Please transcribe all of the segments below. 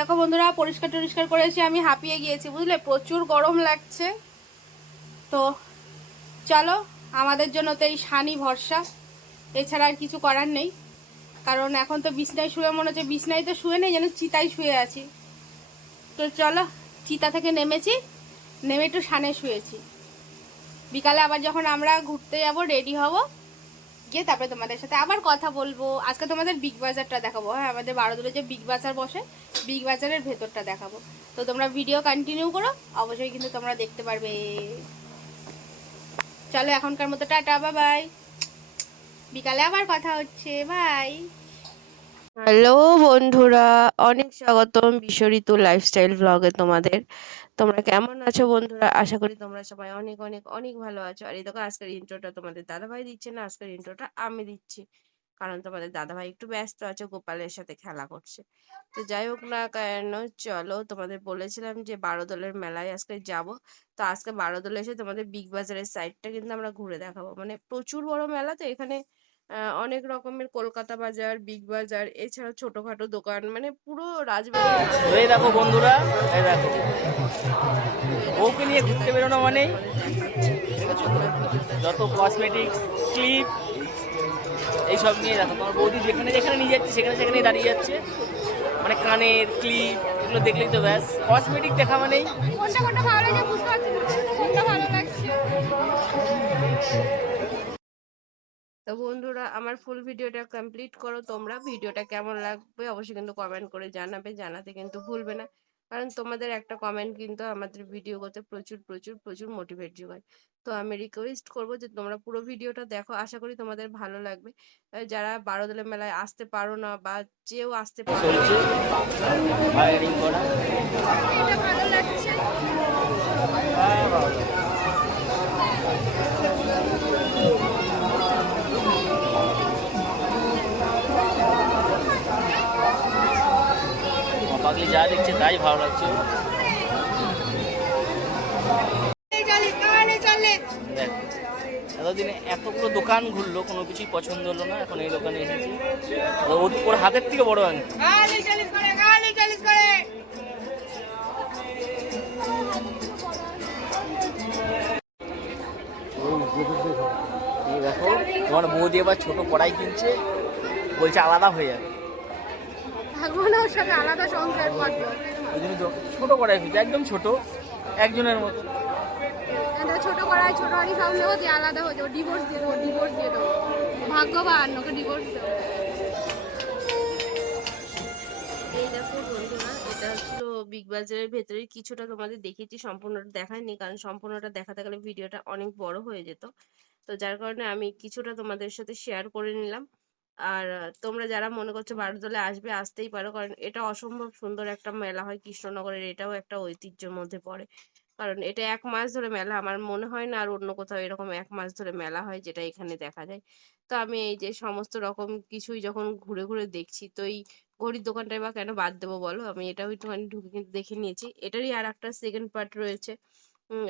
দেখো বন্ধুরা, পরিষ্কার টরিষ্কার করে এসে আমি হাঁপিয়ে গিয়েছি, বুঝলে? প্রচুর গরম লাগছে। তো চলো, আমাদের জন্য তো এই শানি ভরসা। এছাড়া আর কিছু করার নেই। কারণ এখন তো বিছনায় শুয়ে মনে হচ্ছে, বিছনায় তো শুয়ে নেই, যেন চিতায় শুয়ে আছি। তো চলো, চিতা থেকে নেমেছি, নেমে একটু সানে শুয়েছি। বিকালে আবার যখন আমরা ঘুরতে যাব রেডি হব গিয়ে তারপরে তোমাদের সাথে আবার কথা বলব। আজকে তোমাদের বিগ বাজারটা দেখাবো। হ্যাঁ আমাদের বারোদুলে যে বিগ বাজার বসে বিগ বাজারের ভেতরটা দেখাবো। তো তোমরা ভিডিও কন্টিনিউ করো, অবশ্যই কিন্তু তোমরা দেখতে পারবে। চলো এখনকার মতো টাটা বা বাই বিকালে আবার কথা হচ্ছে বাই হ্যালো বন্ধুরা, অনেক স্বাগতম বিশ্ব ঋতু লাইফস্টাইল ব্লগে তোমাদের। তোমরা কেমন আছো বন্ধুরা? আশা করি তোমরা সবাই অনেক অনেক অনেক ভালো আছো। আর এই দেখো, আজকের ইন্ট্রোটা তোমাদের দাদাভাই দিচ্ছে না, আজকের ইন্ট্রোটা আমি দিচ্ছি। কারণ তোমাদের দাদাভাই একটু ব্যস্ত আছে, গোপালের সাথে খেলা করছে। তো যাই হোক না কেন, চলো তোমাদের বলেছিলাম যে বারো দলের মেলায় আজকে যাব। তো আজকে বারোদলে এসে তোমাদের বিগ বাজারের সাইডটা কিন্তু আমরা ঘুরে দেখাবো। মানে প্রচুর বড় মেলা তো এখানে অনেক রকমের কলকাতা বাজার বিগ বাজার এছাড়া ছোটখাটো দোকান মানে পুরো রাজবাড়ি এই দেখো বন্ধুরা এই দেখো। বউকে নিয়ে ঘুরতে বেরোনো মানেই যত কসমেটিক্স ক্লিপ এইসব নিয়ে দেখো। তোমার বৌদি যেখানে যেখানে নিয়ে যাচ্ছে সেখানে সেখানেই দাঁড়িয়ে যাচ্ছে। মানে কানের ক্লিপ এগুলো দেখলেই তো ব্যাস। কসমেটিক দেখা মানেই কোনটা কোনটা ভালো লাগে বুঝতে পারছি কোনটা ভালো লাগছে? তো বন্ধুরা, আমার ফুল ভিডিওটা কমপ্লিট করো। তোমরা ভিডিওটা কেমন লাগবে অবশ্যই কিন্তু কমেন্ট করে জানাবে। জানাতে কিন্তু ভুলবে না। কারণ তোমাদের একটা কমেন্ট কিন্তু আমাদের ভিডিও করতে প্রচুর প্রচুর প্রচুর মোটিভেট যোগায়। তো আমি রিকোয়েস্ট করব যে তোমরা পুরো ভিডিওটা দেখো। আশা করি তোমাদের ভালো লাগবে। যারা বারোদলের মেলায় আসতে পারো না বা যেও আসতে পারো পাগলি যা দেখছে তাই ভালো লাগছে এতদিনে এতগুলো দোকান ঘুরলো কোনো কিছুই পছন্দ হলো না এখন এই দোকানে এসেছি ওর ওর হাতের থেকে বড় আংটি দেখো তোমার বৌদি এবার ছোট কড়াই কিনছে বলছে আলাদা হয়ে যাবে থাকব না ওর সাথে আলাদা সংসার করব। ওই জন্য তো ছোট কড়াই কিনছে একদম ছোট একজনের মতো। ছোট করায় ছোট হাড়ি সব নেব দিয়ে আলাদা হয়ে যাব ডিভোর্স দিয়ে দেবো ডিভোর্স দিয়ে দেবো। ভাগ্যবান ওকে ডিভোর্স দেবো। এই দেখো বন্ধুরা এটা বিগ বাজারের ভেতরে কিছুটা তোমাদের দেখিয়েছি সম্পূর্ণটা দেখায়নি কারণ সম্পূর্ণটা দেখাতে গেলে ভিডিওটা অনেক বড় হয়ে যেত। তো যার কারণে আমি কিছুটা তোমাদের সাথে শেয়ার করে নিলাম। আর তোমরা যারা মনে করছ বারোদলে আসবে, আসতেই পারো। কারণ এটা অসম্ভব সুন্দর একটা মেলা হয় কৃষ্ণনগরের। এটাও একটা ঐতিহ্যের মধ্যে পড়ে। কারণ এটা এক মাস ধরে মেলা। আমার মনে হয় না আর অন্য কোথাও এরকম এক মাস ধরে মেলা হয় যেটা এখানে দেখা যায়। তো আমি এই যে সমস্ত রকম কিছুই যখন ঘুরে ঘুরে দেখছি, তো এই ঘড়ির দোকানটাই বা কেন বাদ দেবো বলো? আমি এটাও একটুখানি ঢুকে দেখে নিয়েছি। এটারই আর একটা সেকেন্ড পার্ট রয়েছে।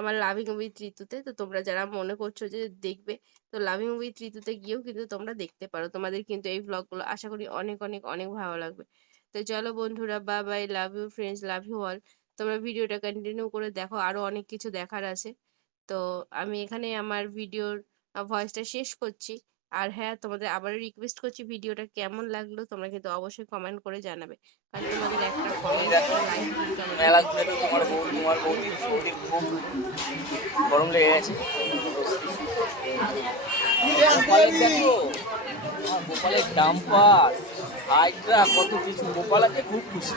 আমার লাভিং উইথ ঋতুতে। তো তোমরা যারা মনে করছ যে দেখবে, তো লাভিং উইথ ঋতুতে গিয়েও কিন্তু তোমরা দেখতে পারো। তোমাদের কিন্তু এই vlog গুলো আশা করি অনেক অনেক অনেক ভালো লাগবে। তো চলো বন্ধুরা বা bye love you friends love you all তোমরা ভিডিওটা কন্টিনিউ করে দেখো, আরও অনেক কিছু দেখার আছে। তো আমি এখানে আমার ভিডিওর ভয়েসটা শেষ করছি। আর হ্যাঁ তোমাদের আবার রিকোয়েস্ট করছি ভিডিওটা কেমন লাগল তোমরা কিন্তু অবশ্যই কমেন্ট করে জানাবে। কারণ তোমাদের একটা কমেন্ট মেলা ঘুরে তো তোমার বউ তোমার বৌদি খুব গরম লেগে গেছে। গোপালের ডাম্পার হাইড্রা কত কিছু। গোপাল আছে খুব খুশি।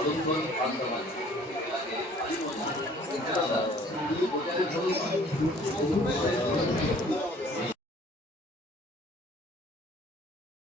অরুণ বন্দ্যোপাধ্যায়